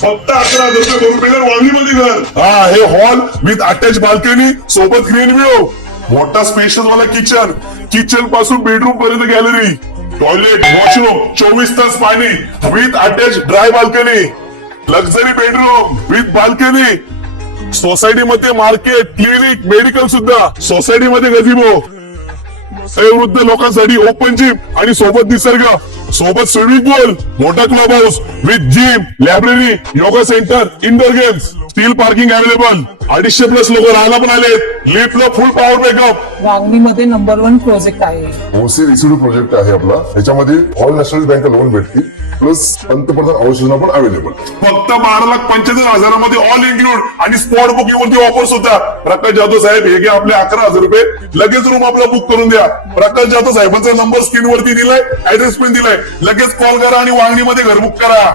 फक्त 11,000 रुपये भरून मिळेल वांगीमध्ये घर. हा, हे हॉल विथ अटॅच बाल्कनी सोबत ग्रीन व्ह्यू, मोठा स्पेशियस वाला किचन पासून बेडरूम पर्यंत गॅलरी, टॉयलेट, वॉशरूम, 24 तास पाणी with attach dry balcony, luxury bedroom with balcony, society मध्ये मार्केट, क्लिनिक, मेडिकल सुद्धा, सोसायटी मध्ये गझिबो, वृद्ध लोकांसाठी ओपन जिम आणि सोबत निसर्ग, सोबत स्विमिंग पूल, मोठा club house with gym, library, yoga centre, indoor games, stilt parking available, 250 plus लोक राहायला पण आलेत, लिफ्टला फुल पॉवर बॅकअप. वांगणीमध्ये नंबर 1 प्रोजेक्ट आहे. ओसी रिसिड प्रोजेक्ट आहे आपला. त्याच्यामध्ये ऑल नॅशनल बँक लोन भेटते, प्लस पंतप्रधान आवास योजना पण अवेलेबल. फक्त 12,75,000 मध्ये ऑल इन्क्लूड आणि स्पॉट बुकिंग वरती ऑफर सुद्धा. प्रकाश जाधव साहेब हे घ्या आपले 11,000 रुपये, लगेच रूम आपला बुक करून द्या. प्रकाश जाधव साहेबांचा नंबर स्क्रीन वरती दिलाय, ऍड्रेस पण दिलाय, लगेच कॉल करा आणि वांगणीमध्ये घर बुक करा.